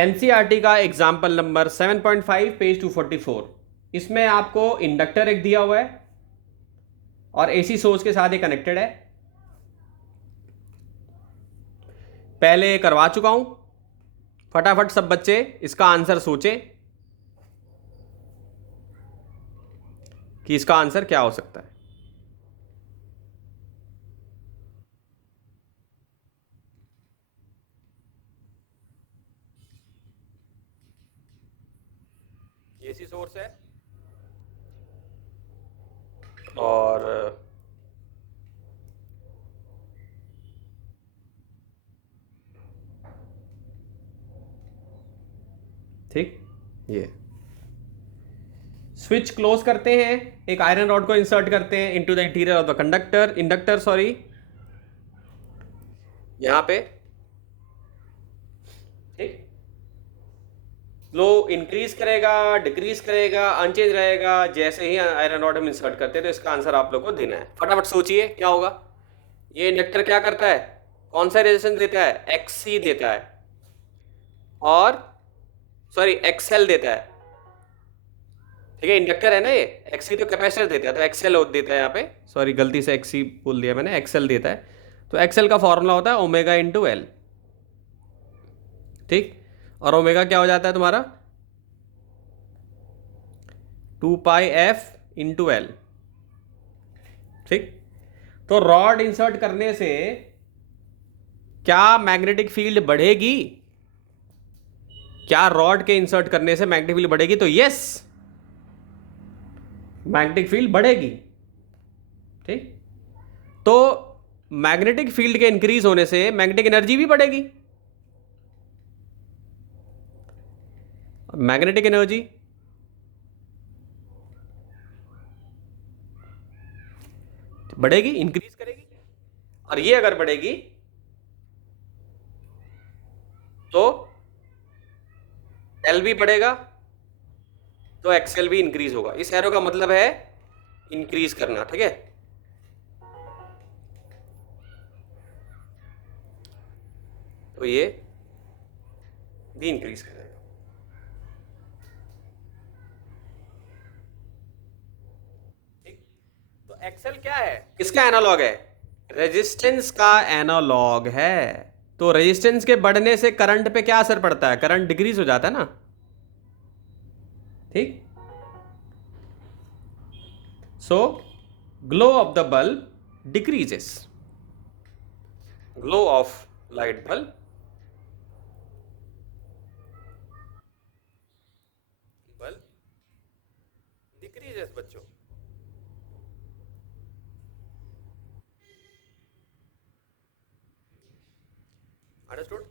NCERT का example number 7.5 page 244। इसमें आपको इंडक्टर एक दिया हुआ है और एसी सोर्स के साथ ये कनेक्टेड है। पहले करवा चुका हूं, फटाफट सब बच्चे इसका आंसर सोचें कि इसका आंसर क्या हो सकता है। एसी सोर्स है और ठीक, ये स्विच क्लोज करते हैं, एक आयरन रॉड को इंसर्ट करते हैं into the interior of the inductor sorry, यहां पे। ठीक, फ्लो इंक्रीज करेगा, डिक्रीज करेगा, अनचेंज रहेगा जैसे ही आयरन रॉड हम इंसर्ट करते हैं। तो इसका आंसर आप लोग को देना है। फटाफट सोचिए क्या होगा। ये इंडक्टर क्या करता है, कौन सा रेजिस्टेंस देता है, एक्सी देता है, और सॉरी एक्सएल देता है। ठीक है, इंडक्टर है ना ये, एक्सी तो कैपेसिटर देता है, तो एक्सएल देता है यहाँ पे। सॉरी गलती से एक्सी बोल दिया मैंने, एक्सएल देता है। तो एक्सएल का फॉर्मूला होता है ओमेगा इंटू एल। ठीक, और ओमेगा क्या हो जाता है तुम्हारा 2 पाई एफ इंटू एल। ठीक, तो रॉड इंसर्ट करने से क्या मैग्नेटिक फील्ड बढ़ेगी? क्या रॉड के इंसर्ट करने से मैग्नेटिक फील्ड बढ़ेगी? तो यस, मैग्नेटिक फील्ड बढ़ेगी। ठीक, तो मैग्नेटिक फील्ड के इंक्रीज होने से मैग्नेटिक एनर्जी भी बढ़ेगी। मैग्नेटिक एनर्जी बढ़ेगी, इंक्रीज करेगी। और ये अगर बढ़ेगी तो एल भी बढ़ेगा, तो एक्सएल भी इंक्रीज होगा। इस एरो का मतलब है इंक्रीज करना। ठीक है, तो ये भी इंक्रीज करेगा। ठीक, तो एक्सएल क्या है, किसका एनालॉग है? रेजिस्टेंस का एनालॉग है। तो रेजिस्टेंस के बढ़ने से करंट पे क्या असर पड़ता है? करंट डिक्रीज हो जाता है ना। ठीक, so glow of the bulb decreases, glow of light bulb decreases. बच्चों अंडरस्टूड?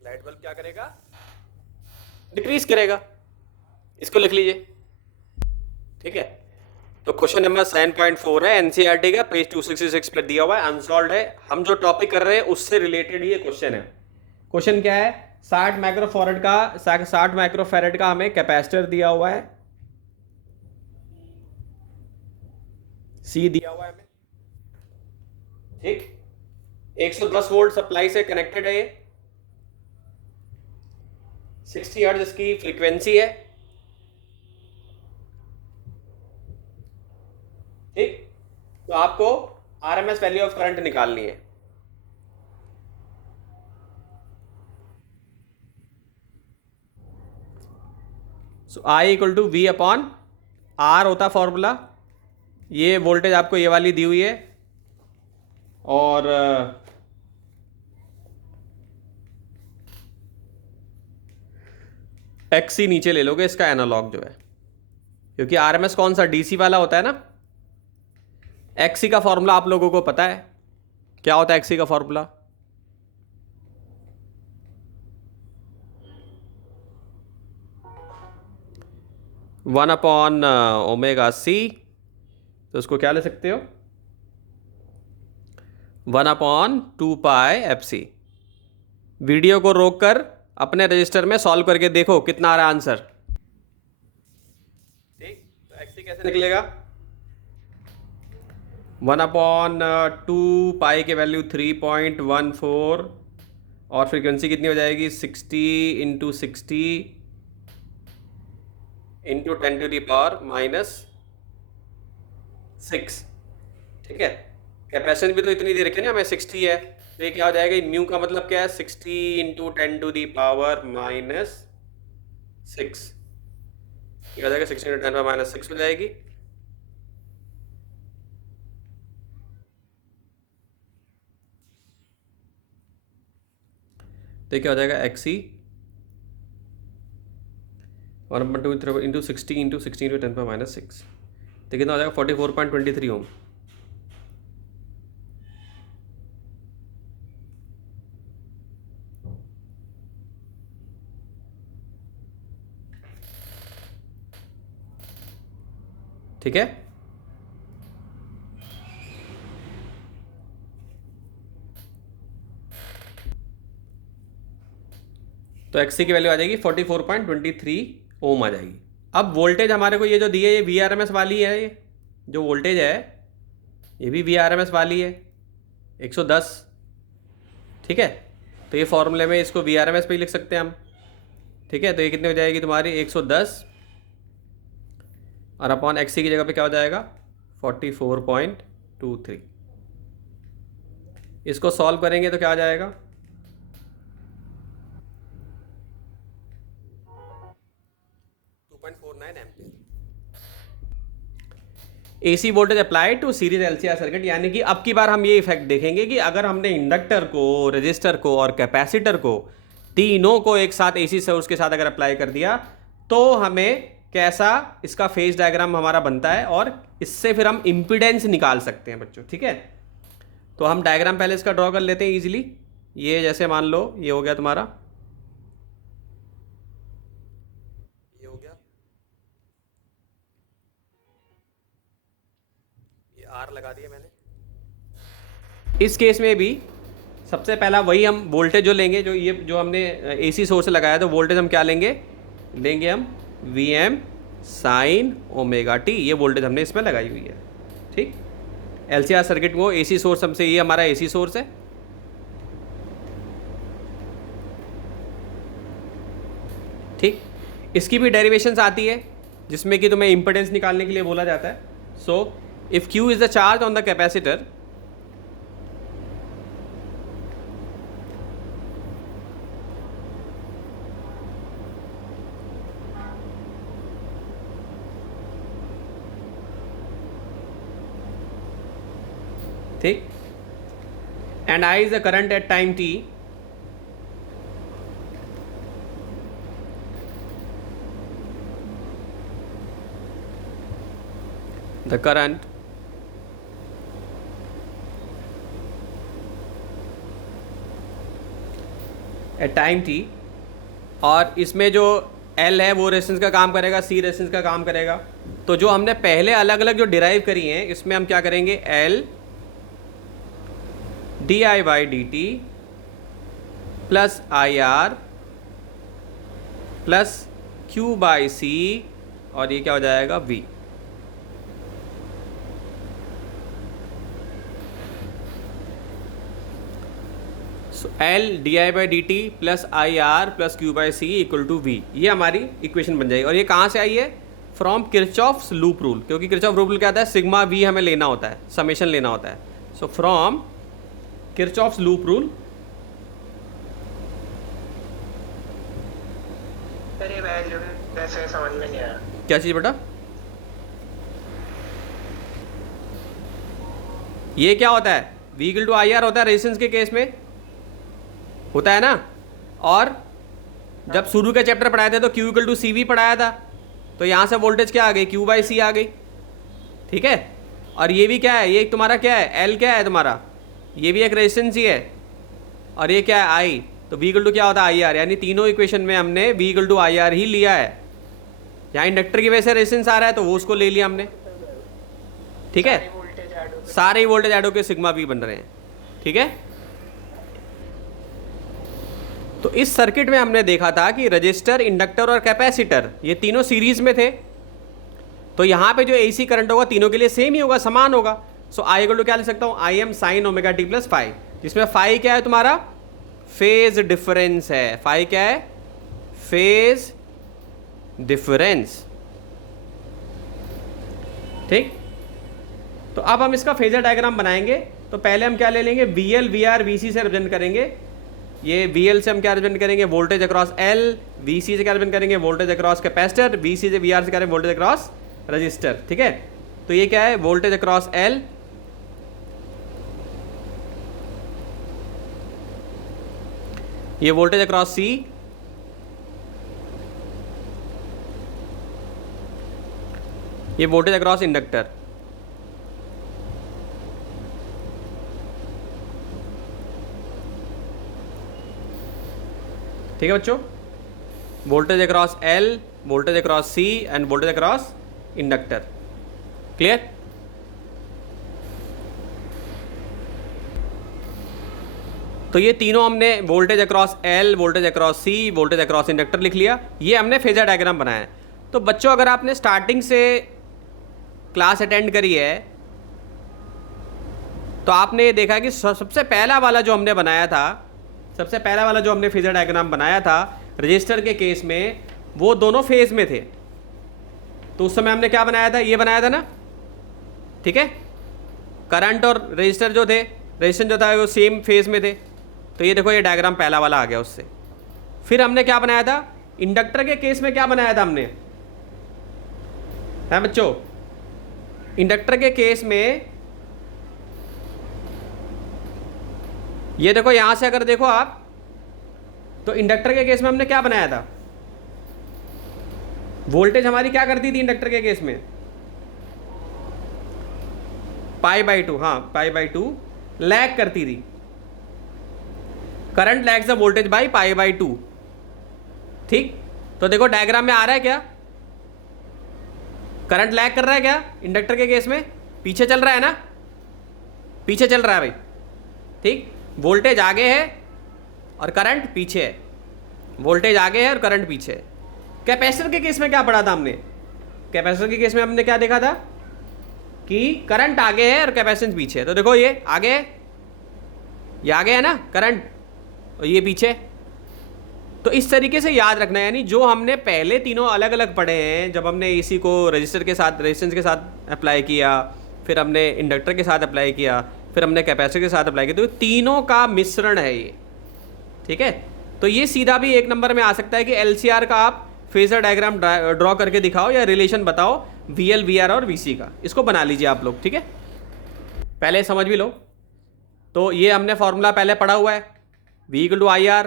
लाइट बल्ब क्या करेगा? डिक्रीज करेगा। इसको लिख लीजिए। ठीक है, तो क्वेश्चन नंबर 7.4 है एनसीईआरटी का, पेज 266 पर दिया हुआ है, अनसॉल्व है। हम जो टॉपिक कर रहे हैं उससे रिलेटेड ये क्वेश्चन है। क्वेश्चन क्या है, 60 माइक्रोफेरेड का हमें कैपेसिटर दिया हुआ है, सी दिया हुआ है हमें। ठीक, 110 वोल्ट सप्लाई से कनेक्टेड है ये, 60 हर्ट्ज इसकी फ्रीक्वेंसी है। ठीक, तो आपको आरएमएस वैल्यू ऑफ करंट निकालनी है। So I equal to V upon R होता फॉर्मूला। ये वोल्टेज आपको ये वाली दी हुई है, और एक्सी नीचे ले लोगे इसका एनालॉग जो है, क्योंकि आरएमएस कौन सा डीसी वाला होता है ना। एक्सी का फॉर्मूला आप लोगों को पता है क्या होता है? एक्सी का फॉर्मूला 1 अपॉन ओमेगा सी। तो उसको क्या ले सकते हो, 1 अपॉन 2 पाई एफ सी। वीडियो को रोककर अपने रजिस्टर में सॉल्व करके देखो कितना आ रहा है आंसर। ठीक, तो एक्सी कैसे निकलेगा? 1 अपॉन 2 पाई के वैल्यू 3.14 और फ्रीक्वेंसी कितनी हो जाएगी 60 इंटू 60 इंटू 10⁻⁻6। ठीक है, कैपेसिटेंस भी तो इतनी दे रखी है ना हमें 60 है, तो ये क्या हो जाएगा, म्यू का मतलब क्या है 60 इंटू 10⁻⁻6, ये हो जाएगा 60 इंटू 10⁻⁻6 हो जाएगी। तो क्या हो जाएगा XC 1/2 इंटू 60 इंटू 10⁻⁻6, तो कितना हो जाएगा 44.23 ओम। ठीक है, तो XC की वैल्यू आ जाएगी 44.23 ओम आ जाएगी। अब वोल्टेज हमारे को ये जो दी है ये VRMS वाली है, ये जो वोल्टेज है ये भी VRMS वाली है 110। ठीक है, तो ये फॉर्मूले में इसको VRMS पे ही लिख सकते हैं हम। ठीक है, तो ये कितनी हो जाएगी तुम्हारी 110 और अपॉन XC की जगह पे क्या हो जाएगा 44.23। इसको सॉल्व करेंगे तो क्या आ जाएगा 2.49 ampere. AC voltage applied to series LCR circuit, यानी कि अब की बार हम ये इफेक्ट देखेंगे कि अगर हमने इंडक्टर को, रेजिस्टर को और कैपेसिटर को, तीनों को एक साथ AC सोर्स के साथ अगर अप्लाई कर दिया तो हमें कैसा इसका फेज डायग्राम हमारा बनता है, और इससे फिर हम इम्पीडेंस निकाल सकते हैं बच्चों। ठीक है, तो हम डायग्राम पहले इसका ड्रॉ कर लेते हैं इजीली। ये जैसे मान लो ये हो गया तुम्हारा, ये हो गया, ये R लगा दिया मैंने। इस केस में भी सबसे पहला वही हम वोल्टेज जो लेंगे, जो ये जो हमने AC सोर्स लगाया, तो वोल्टेज हम क्या लेंगे हम VM साइन ओमेगा t, ये वोल्टेज हमने इसमें लगाई हुई है। ठीक, LCR सर्किट को AC सोर्स हमसे, ये हमारा AC सोर्स है। ठीक, इसकी भी डेरिवेशंस आती है जिसमें कि तुम्हें इंपेडेंस निकालने के लिए बोला जाता है। So if Q is the charge on the capacitor, ठीक, and I is the current at time t, the current at time t, और इसमें जो L है वो रेजिस्टेंस का काम करेगा, C रेजिस्टेंस का काम करेगा। तो जो हमने पहले अलग अलग जो डिराइव करी हैं, इसमें हम क्या करेंगे L di/dt plus IR plus Q/C, और ये क्या हो जाएगा V। So L di/dt plus IR plus Q/C equal to V, ये हमारी इक्वेशन बन जाएगी। और ये कहाँ से आई है, फ्रॉम किरचॉफ्स लूप रूल, क्योंकि किरचॉफ रूल क्या आता है, सिग्मा V हमें लेना होता है, समेशन लेना होता है। So from Kirchhoff's loop rule, समझ में नहीं आया क्या चीज बेटा, ये क्या होता है, V इक्वल टू IR होता है रेजिस्टेंस के केस में, होता है ना। और जब शुरू के चैप्टर पढ़ाए थे तो Q इक्वल टू CV पढ़ाया था, तो यहाँ से वोल्टेज क्या आ गई, Q/C आ गई। ठीक है, और ये भी क्या है, ये तुम्हारा क्या है, L क्या है तुम्हारा, ये भी एक रेजिस्टेंस ही है, और ये क्या है I, तो V इक्वल टू क्या होता है IR, यानी तीनों इक्वेशन में हमने V इक्वल टू IR ही लिया है। यहाँ इंडक्टर की वजह से रेजिस्टेंस आ रहा है तो वो उसको ले लिया हमने। ठीक है, सारे ही वोल्टेज ऐड होकर सिग्मा V बन रहे हैं। ठीक है, तो इस सर्किट में हमने देखा था कि रजिस्टर, इंडक्टर और कैपेसिटर ये तीनों सीरीज में थे, तो यहाँ पे जो AC करंट होगा तीनों के लिए सेम ही होगा, समान होगा। सो I इक्वल टू क्या लिख सकता हूँ, IM sine omega t plus five, जिसमें फाइव क्या है तुम्हारा फेज डिफरेंस है। फाई क्या है? Phase difference. ठीक, तो अब हम इसका फेजर डायग्राम बनाएंगे। तो पहले हम क्या ले लेंगे, VL VR VC से रिप्रेजेंट करेंगे। ये VL से हम क्या रिप्रेजेंट करेंगे, वोल्टेज अक्रॉस L। VC से क्या रिप्रेजेंट करेंगे, वोल्टेज अक्रॉस कैपेसिटर। VC से VR से करेंगे वोल्टेज अक्रॉस रजिस्टर। ठीक है, तो ये क्या है, वोल्टेज अक्रॉस L, ये वोल्टेज अक्रॉस C, ये वोल्टेज अक्रॉस इंडक्टर। ठीक है बच्चों, voltage across L, voltage across C end voltage across inductor. Clear? तो ये तीनों हमने voltage across L, voltage across C, voltage across inductor लिख लिया। ये हमने फेजर डायग्राम बनाया है। तो बच्चों अगर आपने स्टार्टिंग से क्लास अटेंड करी है तो आपने ये देखा कि सबसे पहला वाला जो हमने बनाया था, सबसे पहला वाला जो हमने फेजर डायग्राम बनाया था रजिस्टर के केस में, वो दोनों फेज में थे। तो उस समय हमने क्या बनाया था, ये बनाया था ना। ठीक है, करंट और रजिस्टर जो थे, रजिस्टेंस जो था वो सेम फेज में थे। तो ये देखो, ये डायग्राम पहला वाला आ गया उससे। फिर हमने क्या बनाया था, इंडक्टर के केस में क्या बनाया था हमने, है बच्चों, इंडक्टर के केस में ये देखो, यहां से अगर देखो आप, तो इंडक्टर के केस में हमने क्या बनाया था, वोल्टेज हमारी क्या करती थी इंडक्टर के केस में, π/2, हाँ π/2 लैग करती थी। Current lags the voltage by π/2। ठीक, तो देखो डायग्राम में आ रहा है क्या, करंट लैग कर रहा है क्या इंडक्टर के केस में, पीछे चल रहा है ना, पीछे चल रहा है भाई। ठीक, वोल्टेज आगे है और करंट पीछे है, वोल्टेज आगे है और करंट पीछे है। कैपेसिटर के केस में क्या पढ़ा था हमने, कैपेसिटर के केस में हमने क्या देखा था कि करंट आगे है और कैपेसिटेंस पीछे है। तो देखो ये आगे है, ये आगे है ना करंट, और ये पीछे। तो इस तरीके से याद रखना है, यानी जो हमने पहले तीनों अलग अलग पढ़े हैं, जब हमने एसी को रजिस्टर के साथ, रेजिस्टेंस के साथ अप्लाई किया, फिर हमने इंडक्टर के साथ अप्लाई किया, फिर हमने कैपेसिटर के साथ अप्लाई किया, तो तीनों का मिश्रण है ये। ठीक है, तो ये सीधा भी एक नंबर में आ सकता है कि LCR का आप फेजर डायग्राम ड्रॉ करके दिखाओ या रिलेशन बताओ VL, VR और VC का। इसको बना लीजिए आप लोग। ठीक है, पहले समझ भी लो। तो ये हमने फॉर्मूला पहले पढ़ा हुआ है, V = IR,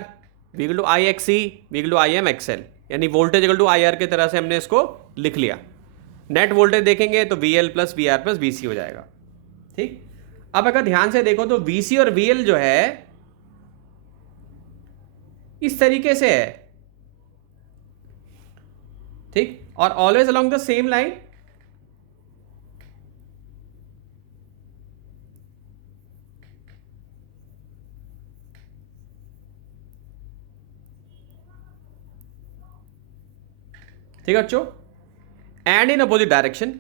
V = IXC, V = IMXL, यानी वोल्टेज = IR के तरह से हमने इसको लिख लिया। नेट वोल्टेज देखेंगे तो VL + VR + VC हो जाएगा। ठीक, अब अगर ध्यान से देखो तो VC और VL जो है इस तरीके से है। ठीक, और always along the same line. ठीक है बच्चों, एंड इन अपोजिट डायरेक्शन।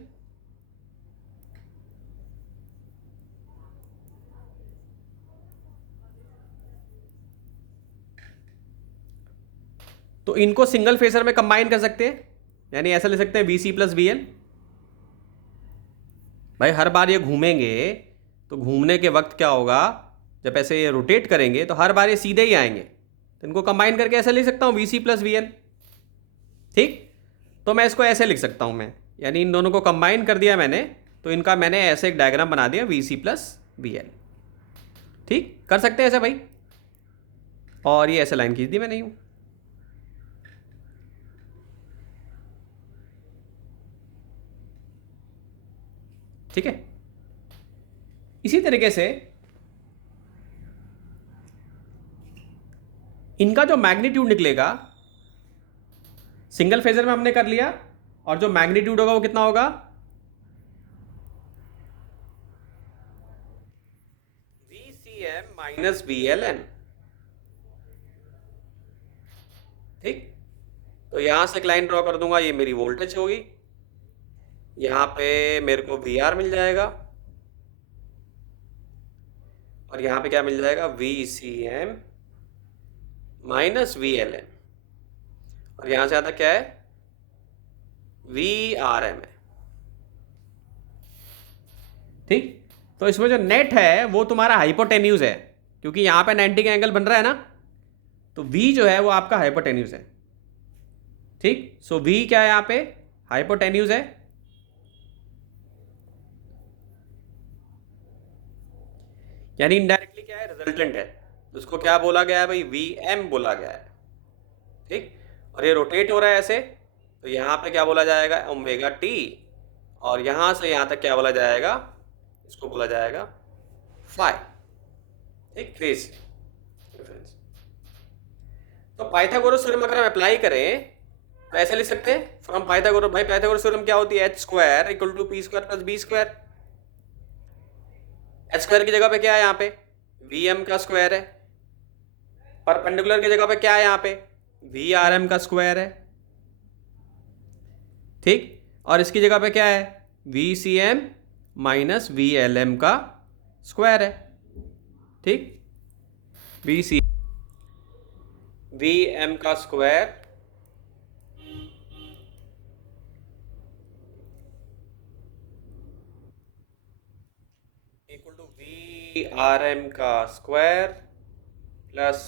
तो इनको सिंगल फेजर में कंबाइन कर सकते हैं, यानी ऐसा ले सकते हैं VC + VL। भाई हर बार ये घूमेंगे तो घूमने के वक्त क्या होगा, जब ऐसे ये रोटेट करेंगे तो हर बार ये सीधे ही आएंगे। तो इनको कंबाइन करके ऐसे लिख सकता हूँ VC + VL। ठीक, तो मैं इसको ऐसे लिख सकता हूँ मैं, यानी इन दोनों को कंबाइन कर दिया मैंने, तो इनका मैंने ऐसे एक डायग्राम बना दिया VC + VL। ठीक, कर सकते हैं ऐसे भाई, और ये ऐसे लाइन खींच दी मैंने यूँ। ठीक है, इसी तरीके से इनका जो मैग्नीट्यूड निकलेगा, सिंगल फेजर में हमने कर लिया, और जो मैग्नीट्यूड होगा वो कितना होगा, VCM - VLN। ठीक, तो यहां से एक लाइन ड्रॉ कर दूंगा, ये मेरी वोल्टेज होगी, यहां पे मेरे को VR मिल जाएगा, और यहां पे क्या मिल जाएगा, VCM minus V L M, और यहां से आता क्या है, वी आर एम है। ठीक, तो इसमें जो नेट है वो तुम्हारा हाइपोटेन्यूज है, क्योंकि यहां पे 90 का एंगल बन रहा है ना, तो वी जो है वो आपका हाइपोटेन्यूज है। ठीक, सो वी क्या है यहां पे, हाइपोटेन्यूज है। यानी इनडायरेक्टली क्या है, रिजल्टेंट है, तो उसको क्या बोला गया है भाई, वी एम बोला गया है। ठीक, और ये रोटेट हो रहा है ऐसे, तो यहाँ पे क्या बोला जाएगा, ओमेगा टी, और यहाँ से यहाँ तक क्या बोला जाएगा, इसको बोला जाएगा फाई। ठीक, फेज डिफरेंस। तो पाइथागोरस थ्योरम अगर हम अप्लाई करें तो ऐसे लिख सकते हैं फ्रॉम पाइथागोरस, भाई पाइथागोरस थ्योरम क्या होती है, H square equal to P square plus B square. H square की जगह पे क्या है यहाँ पे, वी एम का स्क्वायर है, परपेंडिकुलर की जगह पे क्या है यहाँ पे, वी आर एम का स्क्वायर है। ठीक, और इसकी जगह पे क्या है, we C M minus V L M का स्क्वायर है। ठीक, वी सी वी एम का square equal to V R M का square plus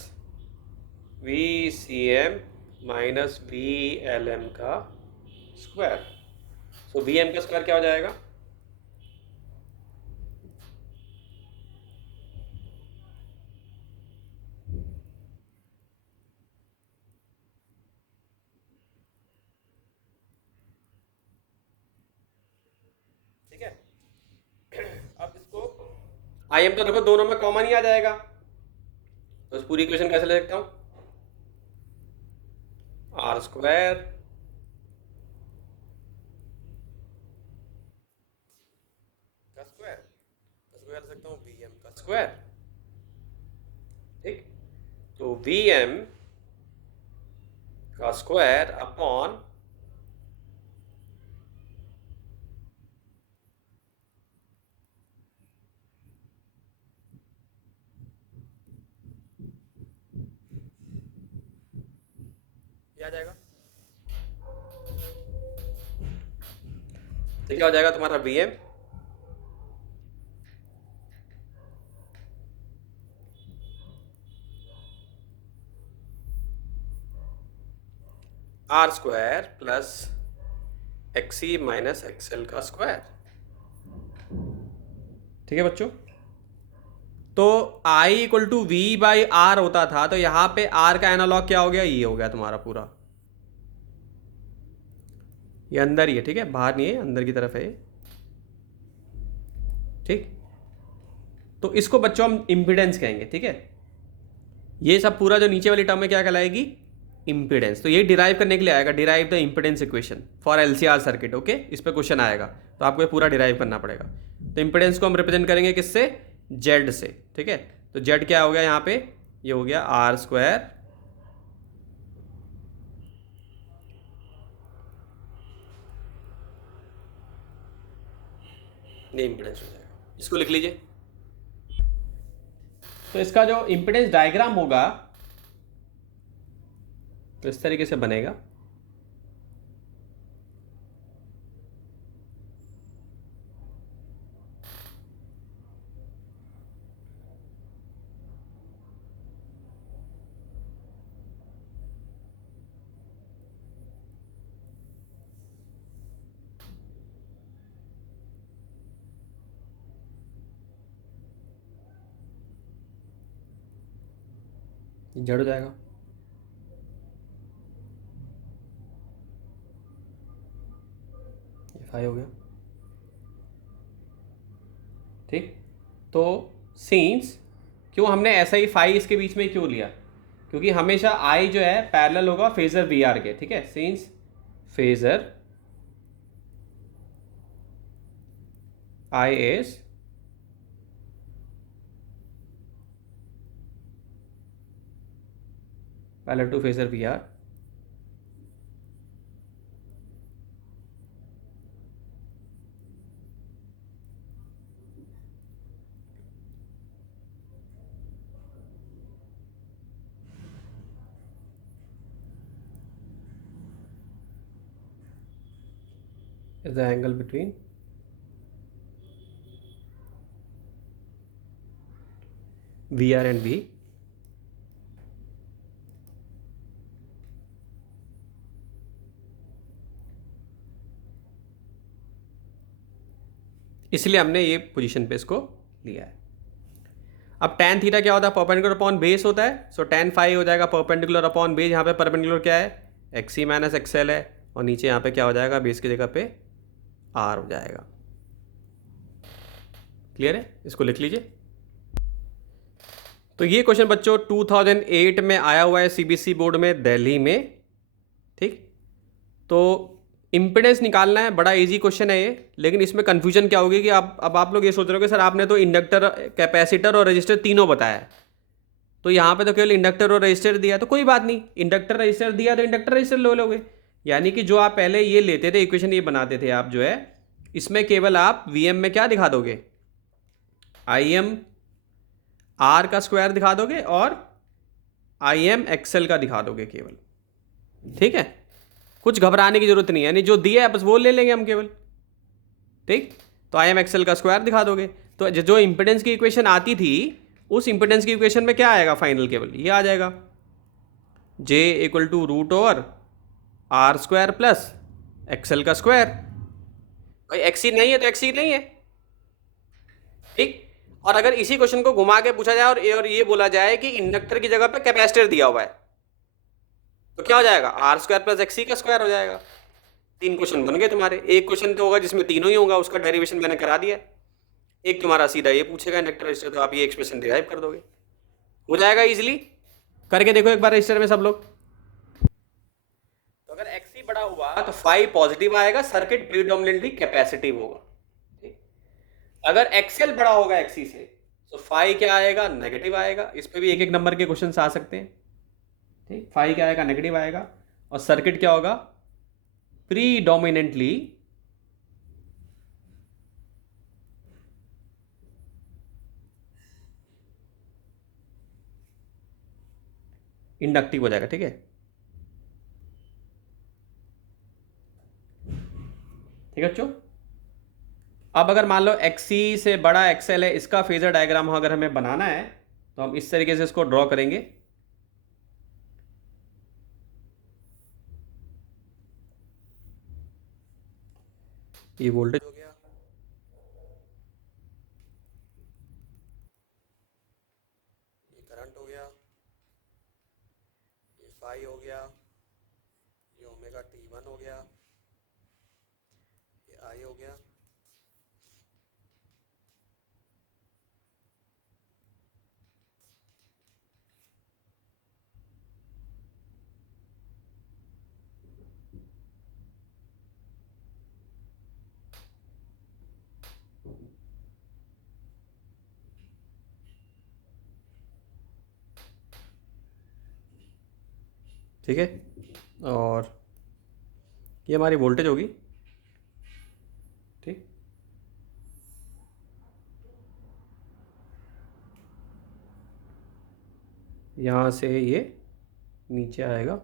V C M minus V L M का स्क्वायर। सो वी एम का square क्या हो जाएगा, ठीक है। अब इसको आई एम तो देखो दोनों में कॉमन ही आ जाएगा, तो इस पूरी इक्वेशन कैसे लिख सकता हूँ, आर स्क्वायर का स्क्वायर, स्क्वायर लिख सकता हूँ वी एम का स्क्वायर। ठीक, तो वी एम का स्क्वायर अपॉन क्या आ जाएगा, तो क्या हो जाएगा तुम्हारा V M R square plus X E minus X L का स्क्वायर। ठीक है बच्चों, तो I equal to V by R होता था, तो यहां पे आर का एनालॉग क्या हो गया, ये हो गया तुम्हारा पूरा, ये अंदर ही है। ठीक है, बाहर नहीं है, अंदर की तरफ है। ठीक, तो इसको बच्चों हम इम्पिडेंस कहेंगे। ठीक है, ये सब पूरा जो नीचे वाली टर्म में क्या कहलाएगी, इम्पिडेंस। तो ये डिराइव करने के लिए आएगा, derive the impedance equation for LCR circuit. Okay, इस पर क्वेश्चन आएगा, तो आपको ये पूरा डिराइव करना पड़ेगा। तो इम्पिडेंस को हम रिप्रेजेंट करेंगे किससे, जेड से। ठीक है, तो जेड क्या हो गया यहाँ पे, ये हो गया आर स्क्वायर ये इम्पिडेंस हो जाएगा, इसको लिख लीजिए। तो इसका जो इम्पिडेंस डायग्राम होगा तो इस तरीके से बनेगा। जड़ हो जाएगा, ये फाई हो गया। ठीक, तो सीन्स क्यों हमने ऐसा ही फाई इसके बीच में क्यों लिया, क्योंकि हमेशा आई जो है पैरेलल होगा फेजर वी आर के। ठीक है, since phasor I is parallel to phasor V R, is the angle between V R and V. इसलिए हमने ये पोजीशन पे इसको लिया है। अब tan थीटा क्या होता है? परपेंडिकुलर अपॉन बेस होता है। सो tan फाई हो जाएगा परपेंडिकुलर अपॉन बेस। यहाँ पे परपेंडिकुलर क्या है? एक्स माइनस एक्सएल है, और नीचे यहाँ पे क्या हो जाएगा? बेस की जगह पे आर हो जाएगा। क्लियर है? इसको लिख लीजिए। तो ये क्वेश्चन बच्चों 2008 में आया हुआ है सीबीएसई बोर्ड में दिल्ली में। ठीक, तो इम्पिडेंस निकालना है, बड़ा इजी क्वेश्चन है ये। लेकिन इसमें कंफ्यूजन क्या होगी कि आप लोग ये सोच रहे हो कि सर आपने तो इंडक्टर, कैपेसिटर और रजिस्टर तीनों बताया है, तो यहाँ पे तो केवल इंडक्टर और रजिस्टर दिया है। तो कोई बात नहीं, इंडक्टर रजिस्टर दिया तो इंडक्टर रजिस्टर ले लोगे। यानी कि जो आप पहले ये लेते थे इक्वेशन, ये बनाते थे आप, जो है इसमें केवल आप वीएम में क्या दिखा दोगे? आई एम आर का स्क्वायर दिखा दोगे और आई एम एक्सएल का दिखा दोगे केवल। ठीक है, कुछ घबराने की जरूरत नहीं है, यानी जो दिया है बस वो ले लेंगे हम केवल। ठीक, तो आई एम एक्सएल का स्क्वायर दिखा दोगे। तो जो इंपेडेंस की इक्वेशन आती थी, उस इंपेडेंस की इक्वेशन में क्या आएगा फाइनल? केवल ये आ जाएगा, J equal to root over R square plus XL का स्क्वायर। भाई एक्सी नहीं है तो एक्सी नहीं है। ठीक, और अगर इसी क्वेश्चन को घुमा के पूछा जाए और ये बोला जाए कि इंडक्टर की जगह पे कैपेसिटर दिया हुआ है, तो क्या हो जाएगा? आर स्क्वायर प्लस एक्सी का स्क्वायर हो जाएगा। 3 क्वेश्चन बन गए तुम्हारे। एक क्वेश्चन तो होगा जिसमें तीनों ही होगा, उसका डेरिवेशन मैंने करा दिया। एक तुम्हारा सीधा ये पूछेगा इंडक्टर रजिस्टर, तो आप ये एक्सप्रेशन डिराइव कर दोगे, हो जाएगा इजीली। करके देखो एक बार रजिस्टर में सब लोग। तो अगर एक्सी बड़ा हुआ तो फाई पॉजिटिव आएगा, सर्किट प्रीडोमिनेंटली कैपेसिटिव होगा। ठीक, अगर एक्सएल बड़ा होगा एक्सी से तो फाई क्या आएगा? नेगेटिव आएगा। इस पे भी एक एक नंबर के क्वेश्चन आ सकते हैं। ठीक, फाई क्या आएगा? नेगेटिव आएगा। और सर्किट क्या होगा? प्रीडोमिनेंटली इंडक्टिव हो जाएगा। ठीक है, ठीक है बच्चों। अब अगर मान लो एक्सी से बड़ा एक्सएल है, इसका फेजर डायग्राम अगर हमें बनाना है तो हम इस तरीके से इसको ड्रॉ करेंगे। ये वोल्टेज हो गया, ये करंट हो गया, ये फाई हो गया, ये ओमेगा T1 हो गया, ये आई हो गया। ठीक है, और ये हमारी वोल्टेज होगी। ठीक, यहाँ से ये नीचे आएगा।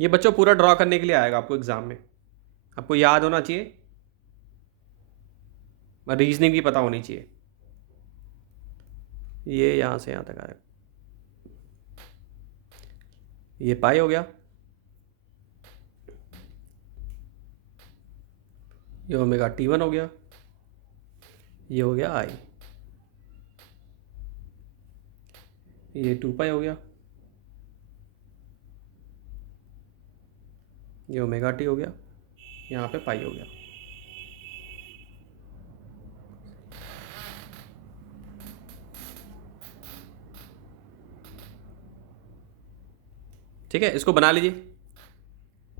ये बच्चों पूरा ड्रॉ करने के लिए आएगा आपको एग्जाम में, आपको याद होना चाहिए, रीजनिंग भी पता होनी चाहिए। ये यहाँ से यहाँ तक आएगा, ये पाई हो गया, ये ओमेगा T1 हो गया, ये हो गया आई, ये 2 पाई हो गया, ये ओमेगा T हो गया, यहाँ पे पाई हो गया। ठीक है, इसको बना लीजिए।